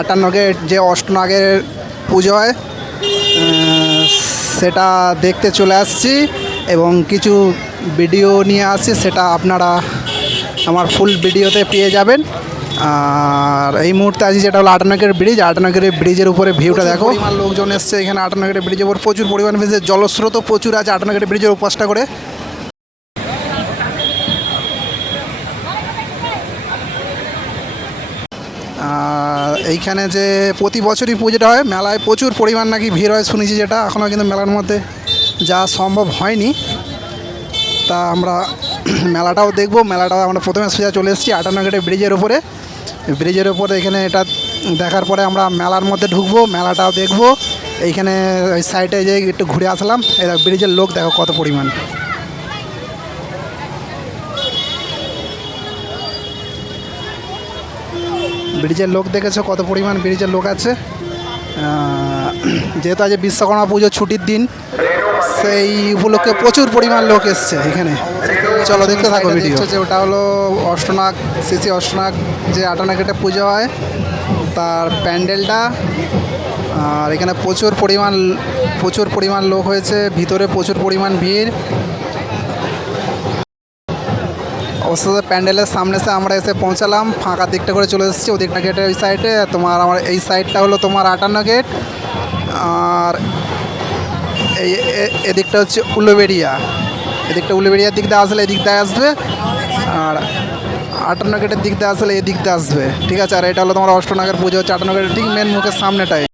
আটান্নগের যে অষ্টনাগের পুজো হয় সেটা দেখতে চলে আসছি এবং কিছু ভিডিও নিয়ে আসছি সেটা আপনারা আমার ফুল ভিডিওতে পেয়ে যাবেন। আর এই মুহূর্তে আছি যেটা হলো আটানগরের ব্রিজ আটানগরের ব্রিজের উপরে ভিউটা দেখো। পরিমাণ লোকজন এসছে এখানে আটানগরের ব্রিজের উপর প্রচুর পরিমাণ ভেসে জলস্রোতও প্রচুর আছে আটানগরের ব্রিজের উপাসটা করে। আর এইখানে যে প্রতি বছরই পুজোটা হয়, মেলায় প্রচুর পরিমাণ নাকি ভিড় হয়, শুনেছি যেটা। এখনও কিন্তু মেলার মধ্যে যা সম্ভব হয়নি। তা আমরা মেলাটাও দেখব। মেলাটাও আমরা প্রথমে সোজা চলে এসেছি আটানগরের ব্রিজের উপরে। ব্রিজের উপরে এখানে এটা দেখার পরে আমরা মেলার মধ্যে ঢুকবো, মেলাটাও দেখব। এইখানে ওই সাইডে যে একটু ঘুরে আসলাম। এরা ব্রিজের লোক, দেখো কত পরিমাণ। ব্রিজের লোক দেখেছ? কত পরিমাণ ব্রিজের লোক আছে? যেহেতু আজ বিশ্বকর্মা পুজো ছুটির দিন সেই উপলক্ষে প্রচুর পরিমাণ লোক এসছে এখানে। চলো দেখতে থাকো ভিডিও যে ওটা হলো অষ্টনাগ শ্রী অষ্টনাগ যে আটানাগেটে পুজো হয় তার প্যান্ডেলটা আর এখানে প্রচুর পরিমাণ প্রচুর পরিমাণ লোক হয়েছে ভিতরে প্রচুর পরিমাণ ভিড়। অবস্থা প্যান্ডেলের সামনে সে আমরা এসে পৌঁছালাম। ফাঁকা দিকটা করে চলে এসেছি, ওদিকটা গেটের ওই সাইডে তোমার আমার এই সাইডটা হলো তোমার আটান্ন গেট আর এই এদিকটা হচ্ছে উল্লোবেড়িয়া এদিকটা উল্লোবেড়িয়ার দিক দিয়ে আসলে এদিক দিয়ে আসবে। আর আটান্ন গেটের দিক দিয়ে আসলে এদিক দিয়ে আসবে। ঠিক আছে? আর এটা হলো তোমার অষ্টনগর পুজো, হচ্ছে আটান্ন গেটের ঠিক মেন মুখের সামনেটাই।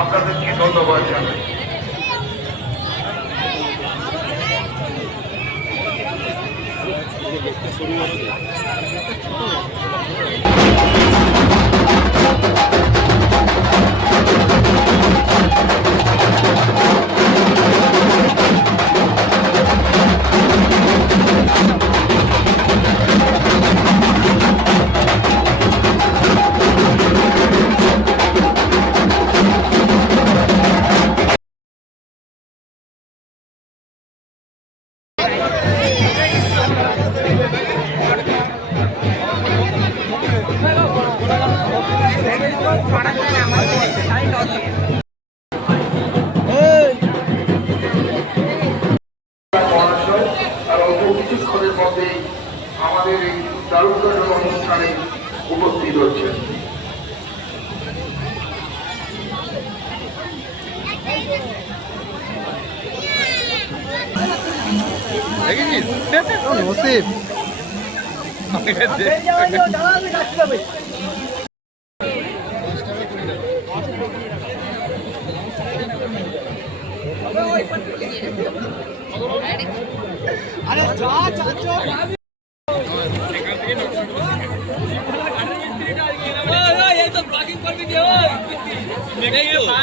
আপনাদেরকে ধন্যবাদ জানাই। কিছুক্ষণের মধ্যে আমাদের এই দারুণ অনুষ্ঠানে উপস্থিত হচ্ছেন। নসিব अरे जा चाचो हाँ, हाँ, ये तो पार्किंग पर भी दिया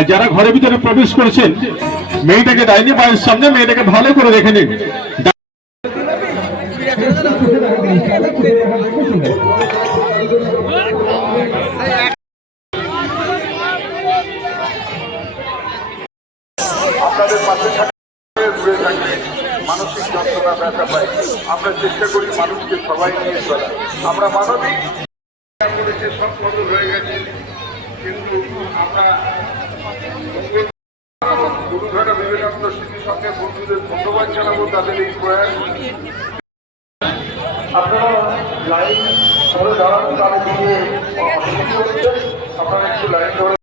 আর যারা ঘরের ভিতরে প্রবেশ করেছেন, মেয়েটাকে দেয়নি বাড়ির সামনে মেয়েটাকে ভালো করে দেখে নিন। আমরা মানবিক সব হয়ে গেছে কিন্তু আমরা গুরুঘাটা বিবেকানন্দ স্মৃতি সঙ্গে বন্ধুদের ধন্যবাদ জানাব তাদের এই প্রয়াস আপনারা লাইন ধরে দাঁড়ান তার দিকে আপনারা একটু লাইন ধরে